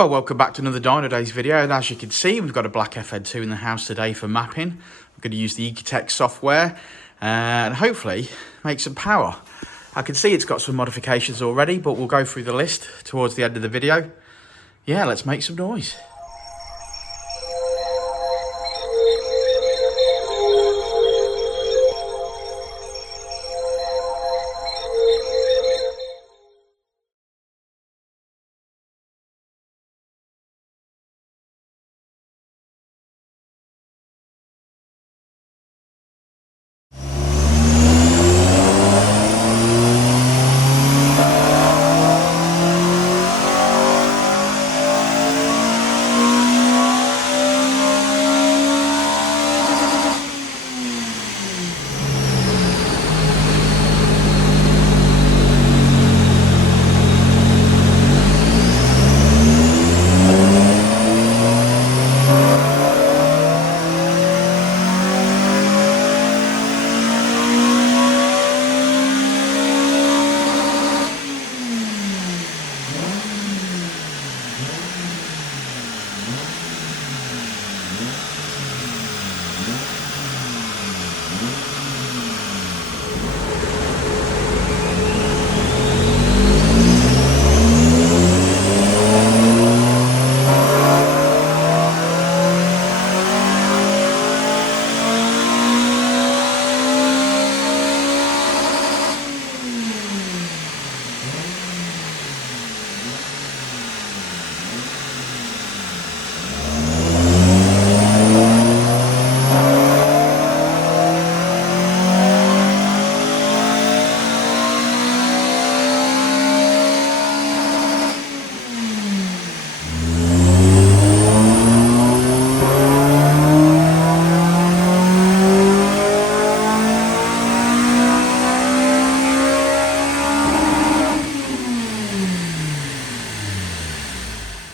Well, welcome back to another Dynodaze video, and as you can see, we've got a black Fn2 in the house today for mapping. I'm going to use the Ecotech software and hopefully make some power. I can see it's got some modifications already, but we'll go through the list towards the end of the video. Yeah, let's make some noise.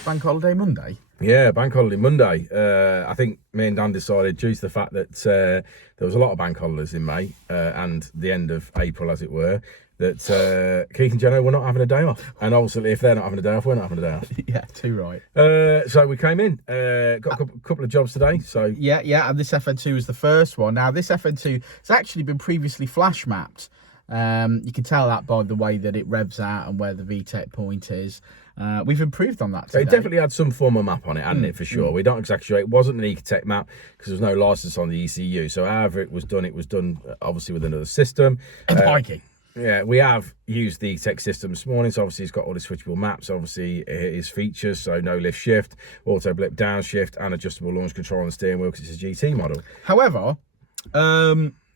Bank holiday Monday? Yeah, bank holiday Monday. I think me and Dan decided, due to the fact that there was a lot of bank holidays in May and the end of April, as it were, that Keith and Jenno were not having a day off. And obviously, if they're not having a day off, we're not having a day off. Yeah, too right. So we came in, got a couple of jobs today. So Yeah, and this Fn2 was the first one. Now, this Fn2 has actually been previously flash mapped. You can tell that by the way that it revs out and where the VTEC point is. We've improved on that today. It definitely had some form of map on it, hadn't it, for sure. We don't exactly sure. It wasn't an Ecotech map because there was no license on the ECU. So however it was done obviously with another system. Pikey. Yeah, we have used the Ecotech system this morning. So obviously it's got all the switchable maps. Obviously it is features, so no lift shift, auto blip downshift, and adjustable launch control on the steering wheel because it's a GT model. However,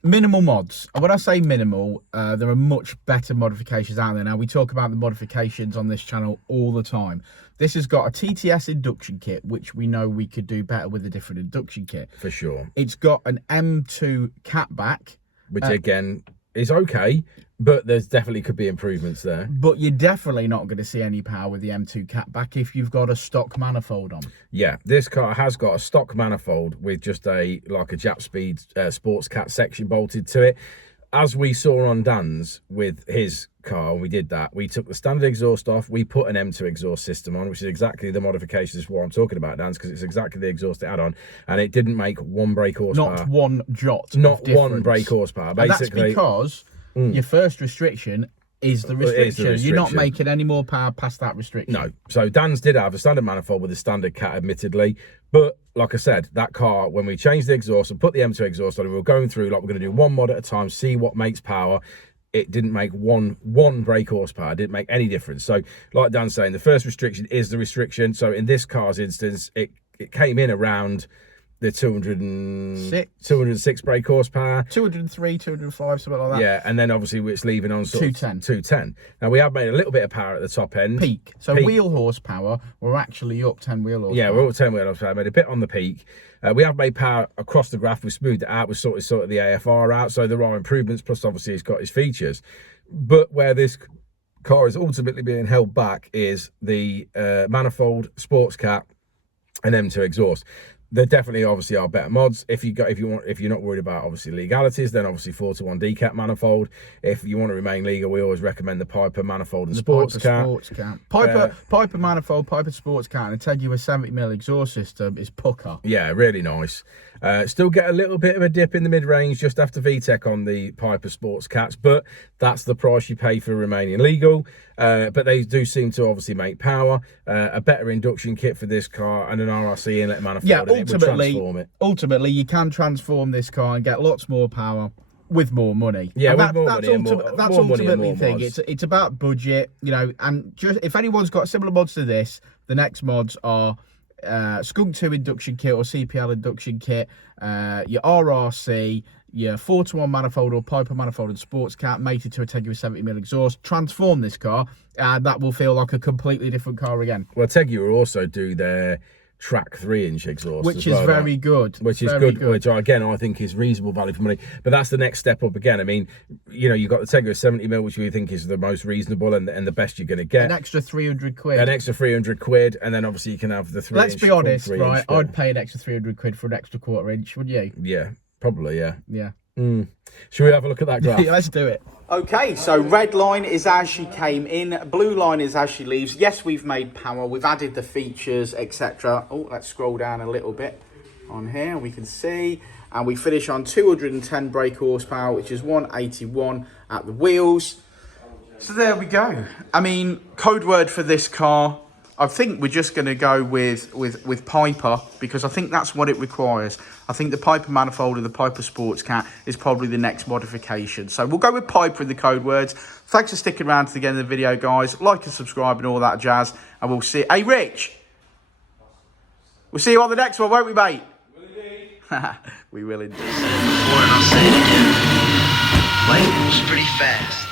minimal mods. When I say minimal, there are much better modifications out there. Now, we talk about the modifications on this channel all the time. This has got a TTS induction kit, which we know we could do better with a different induction kit. For sure. It's got an M2 catback. Which, again, is okay, but there's definitely could be improvements there. But you're definitely not going to see any power with the M2 catback if you've got a stock manifold on. Yeah, this car has got a stock manifold with just a Jap Speed sports cat section bolted to it. As we saw on Dan's with his car, we did that. We took the standard exhaust off. We put an M2 exhaust system on, which is exactly the modifications for what I'm talking about, Dan's, because it's exactly the exhaust it had on, and it didn't make one brake horsepower. Not one jot. Not one brake horsepower. Basically, and that's because your first restriction is the restriction. You're not making any more power past that restriction. No. So Dan's did have a standard manifold with a standard cat, admittedly. But like I said, that car, when we changed the exhaust and put the M2 exhaust on, and we were going through, like, we're going to do one mod at a time, see what makes power. It didn't make one brake horsepower. It didn't make any difference. So like Dan's saying, the first restriction is the restriction. So in this car's instance, it came in around the 206 brake horsepower, 203, 205, something like that. Yeah, and then obviously it's leaving on sort 210. Now we have made a little bit of power at the top end. Peak. So wheel horsepower, we're actually up 10 wheel horsepower. Yeah, we're up 10 wheel horsepower. Made a bit on the peak. We have made power across the graph. We smoothed it out. We sorted the AFR out. So there are improvements. Plus, obviously, it's got its features. But where this car is ultimately being held back is the manifold, sports cat, and M2 exhaust. there definitely obviously are better mods. If you're not worried about obviously legalities, then obviously 4-to-1 decap manifold. If you want to remain legal, we always recommend the Piper manifold and sports cat. Piper manifold, Piper sports cat, and a Teguis 70mm exhaust system is pucker. Yeah, really nice. Still get a little bit of a dip in the mid-range just after VTEC on the Piper sports cats, but that's the price you pay for remaining legal. But they do seem to obviously make power, a better induction kit for this car, and an RRC inlet manifold. Yeah, ultimately you can transform this car and get lots more power with more money. Yeah, that's ultimately the thing. It's about budget, you know. And just if anyone's got similar mods to this, the next mods are Skunk 2 induction kit or CPL induction kit, your RRC, your 4-to-1 manifold or Piper manifold and sports cat mated to a Teguis 70mm exhaust. Transform this car, and that will feel like a completely different car again. Well, Teguis also do their track 3-inch exhaust, which is very good. Which is good. Which again I think is reasonable value for money. But that's the next step up again. I mean, you know, you've got the Teguis 70mm, which we think is the most reasonable and the best you're going to get. An extra 300 quid. An extra 300 quid, and then obviously you can have the 3-inch. Let's be honest, right? I'd pay an extra 300 quid for an extra 1/4 inch, wouldn't you? Yeah, probably. Yeah. Yeah. Should we have a look at that graph? Yeah, let's do it. Okay, so red line is as she came in, blue line is as she leaves. Yes, we've made power, we've added the features, etc. Oh, let's scroll down a little bit on here, we can see. And we finish on 210 brake horsepower, which is 181 at the wheels. So there we go. I mean, code word for this car, I think we're just going to go with Piper, because I think that's what it requires. I think the Piper manifold and the Piper sports cat is probably the next modification. So we'll go with Piper in the code words. Thanks for sticking around to the end of the video, guys. Like and subscribe and all that jazz. And we'll see. Hey, Rich! We'll see you on the next one, won't we, mate? Will indeed. We will indeed. Before and I'll say it again. Life moves pretty fast.